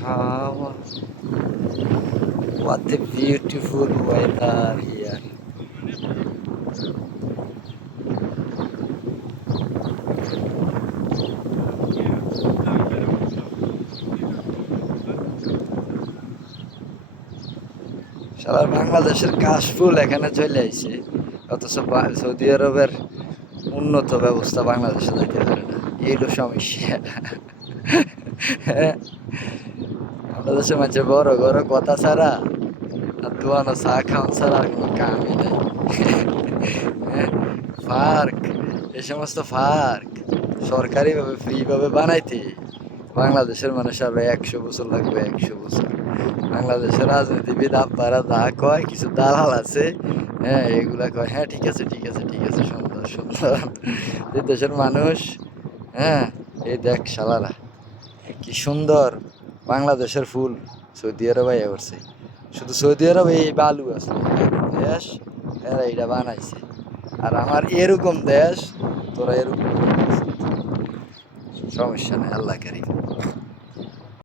How, what a beautiful weather here. সারা বাংলাদেশের কাশফুল এখানে চলে আইছে, অথচ সৌদি আরবের উন্নত ব্যবস্থা বাংলাদেশে যাইতে পারে না। এইলো সমস্যা। বাংলাদেশের মাঝে বড় বড় কথা ছাড়া আর দোয়ানো চা খাওয়ান ছাড়া আর কোনো কামই নাই। পার্ক, এই সমস্ত পার্ক সরকারিভাবে ফ্রিভাবে বানাইতে বাংলাদেশের মানুষ আরো 100 বছর লাগবে, 100 বছর। বাংলাদেশের রাজনীতিবিদ আপনারা যা কয়, কিছু দালাল আছে, হ্যাঁ, এগুলা কয় হ্যাঁ ঠিক আছে ঠিক আছে ঠিক আছে, সুন্দর সুন্দর। এই দেশের মানুষ, হ্যাঁ, এই দেখ শালারা কি সুন্দর বাংলাদেশের ফুল সৌদি আরব আইয়া করছে। শুধু সৌদি আরব এই বালু আছে দেশ, এরা এটা বানাইছে। আর আমার এরকম দেশ, তোরা এরকম সমস্যা নেই, আল্লাহ কারিম।